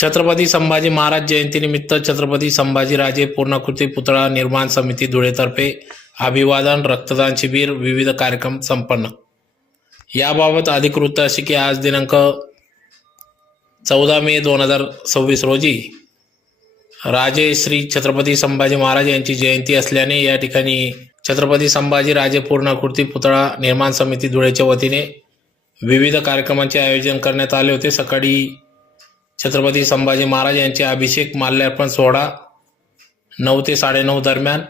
छत्रपती संभाजी महाराज जयंतीनिमित्त छत्रपती संभाजीराजे पूर्णाकृती पुतळा निर्माण समिती धुळेतर्फे अभिवादन रक्तदान शिबिर विविध कार्यक्रम संपन्न। याबाबत अधिक वृत्त असे की आज दिनांक 14 मे 2026 रोजी राजे श्री छत्रपती संभाजी महाराज यांची जयंती असल्याने या ठिकाणी छत्रपती संभाजीराजे पूर्णाकृती पुतळा निर्माण समिती धुळेच्या वतीने विविध कार्यक्रमांचे आयोजन करण्यात आले होते। सकाळी छत्रपती संभाजी महाराज यांचे अभिषेक माल्यार्पण सोहळा 9 ते 9:30 दरम्यान,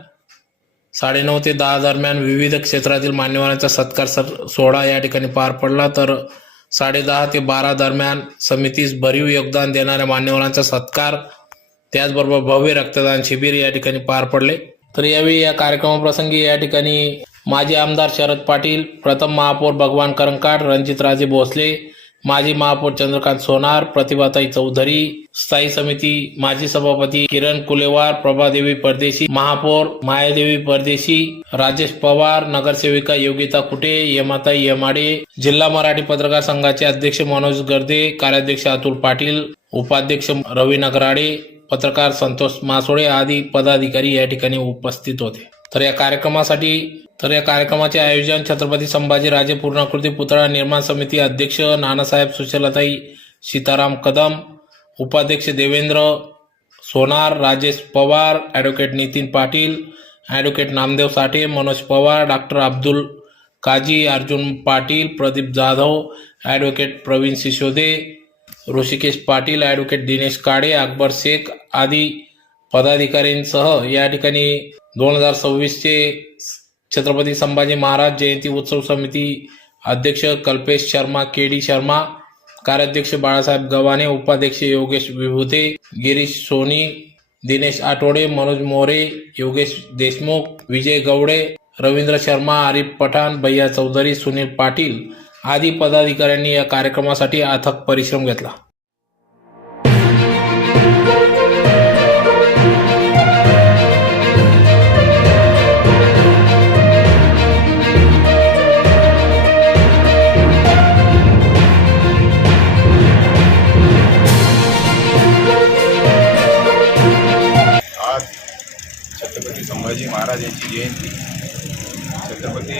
9:30 ते 10 दरम्यान विविध क्षेत्रातील मान्यवरांचा सत्कार सोहळा या ठिकाणी पार पडला। तर 10:30 ते 12 दरम्यान समितीस भरीव योगदान देणाऱ्या मान्यवरांचा सत्कार, त्याचबरोबर भव्य रक्तदान शिबिर या ठिकाणी पार पडले। तर यावेळी या कार्यक्रमाप्रसंगी या ठिकाणी माजी आमदार शरद पाटील, प्रथम महापौर भगवान करंकाट, रणजितराजे भोसले, माजी महापौर चंद्रकांत सोनार, प्रतिभाताई चौधरी, स्थायी समिती माजी सभापती किरण कुलेवार, प्रभादेवी परदेशी, महापौर मायादेवी परदेशी, राजेश पवार, नगरसेविका योगिता कुटे, यमाताई यमाडे, जिल्हा मराठी पत्रकार संघाचे अध्यक्ष मनोज गर्दे, कार्याध्यक्ष अतुल पाटील, उपाध्यक्ष रवी नगराडे, पत्रकार संतोष मासोळे आदी पदाधिकारी या ठिकाणी उपस्थित होते। तर या कार्यक्रमाचे आयोजन छत्रपती संभाजीराजे पूर्णाकृती पुतळा निर्माण समिती अध्यक्ष नानासाहेब सुशीलाताई सीताराम कदम, उपाध्यक्ष देवेंद्र सोनार, राजेश पवार, ॲडव्होकेट नितीन पाटील, ॲडव्होकेट नामदेव साठे, मनोज पवार, डॉक्टर अब्दुल काजी, अर्जुन पाटील, प्रदीप जाधव, ॲडव्होकेट प्रवीण सिसोदे, ऋषिकेश पाटील, ॲडव्होकेट दिनेश काळे, अकबर शेख आदी पदाधिकाऱ्यांसह या ठिकाणी 2026 चे छत्रपती संभाजी महाराज जयंती उत्सव समिती अध्यक्ष कल्पेश शर्मा, केडी शर्मा, कार्याध्यक्ष बाळासाहेब गव्हाणे, उपाध्यक्ष योगेश विभूते, गिरीश सोनी, दिनेश आठवडे, मनोज मोरे, योगेश देशमुख, विजय गवडे, रवींद्र शर्मा, आरिफ पठाण, भैया चौधरी, सुनील पाटील आदी पदाधिकाऱ्यांनी या कार्यक्रमासाठी अथक परिश्रम घेतला। छत्रपती संभाजी महाराज यांची जयंती छत्रपती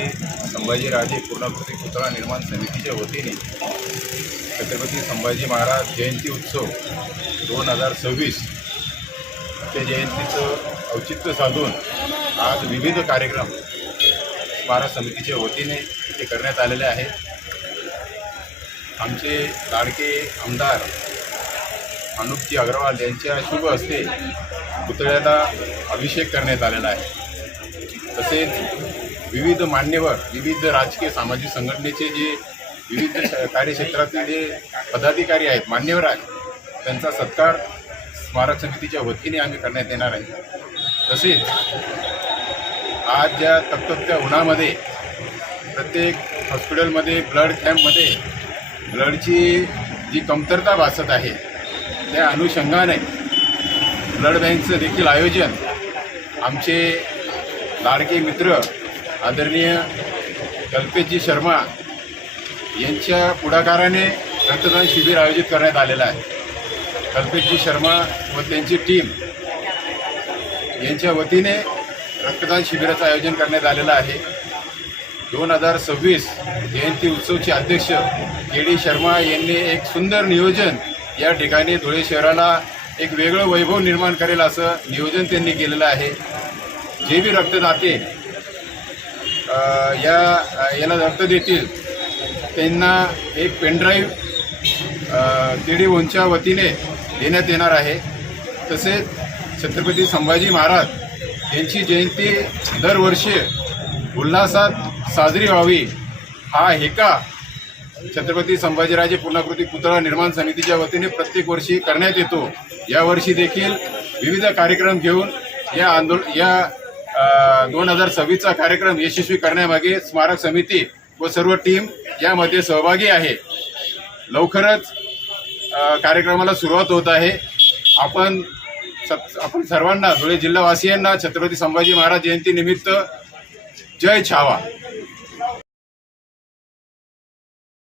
संभाजीराजे पूर्णाकृती पुतळा निर्माण समितीच्या वतीने छत्रपती संभाजी महाराज जयंती उत्सव 2026 त्या जयंतीचं औचित्य साधून आज विविध कार्यक्रम स्मारक समितीच्या वतीने इथे करण्यात आलेले आहेत। आमचे लाडके आमदार अनुपजी अग्रवाल यांच्या शुभ हस्ते पुतळ्याला अभिषेक करण्यात आलेला आहे। तसेच विविध मान्यवर, विविध राजकीय सामाजिक संघटनेचे जे विविध कार्यक्षेत्रातील जे पदाधिकारी आहेत, मान्यवर आहेत, त्यांचा सत्कार स्मारक समितीच्या वतीने आम्ही करण्यात येणार आहे। तसेच आज ज्या तप्तप्त्या उन्हामध्ये प्रत्येक हॉस्पिटलमध्ये ब्लड कॅम्पमध्ये ब्लडची जी कमतरता भासत आहे, त्या अनुषंगाने ब्लड बँकचं देखील आयोजन आमचे लाडके मित्र आदरणीय कल्पेशजी शर्मा यांच्या पुढाकाराने रक्तदान शिबिर आयोजित करण्यात आलेलं आहे। कल्पेशजी शर्मा व त्यांची टीम यांच्या वतीने रक्तदान शिबिराचं आयोजन करण्यात आलेलं आहे। 2026 जयंती उत्सवचे अध्यक्ष केडी शर्मा यांनी एक सुंदर नियोजन या ठिकाणी धुळे शहराला एक वेगळं वैभव निर्माण करेल असं नियोजन त्यांनी केलेलं आहे। जे बी रक्तदाते याला रक्त देतील त्यांना एक पेनड्राईव्ह TD1च्या वतीने देण्यात येणार आहे। तसेच छत्रपती संभाजी महाराज यांची जयंती दरवर्षी उल्हासात साजरी व्हावी हा हेका छत्रपती संभाजीराजे पूर्णाकृती पुतळा निर्माण समितीच्या वतीने प्रत्येक वर्षी करण्यात येतो। यावर्षी देखील विविध कार्यक्रम घेऊन या 2026चा कार्यक्रम यशस्वी करण्यामागे स्मारक समिती व सर्व टीम यामध्ये सहभागी आहे। लवकरच कार्यक्रमाला सुरुवात होत आहे। आपण सर्वांना, धुळे जिल्हावासियांना छत्रपती संभाजी महाराज जयंती निमित्त जय छावा।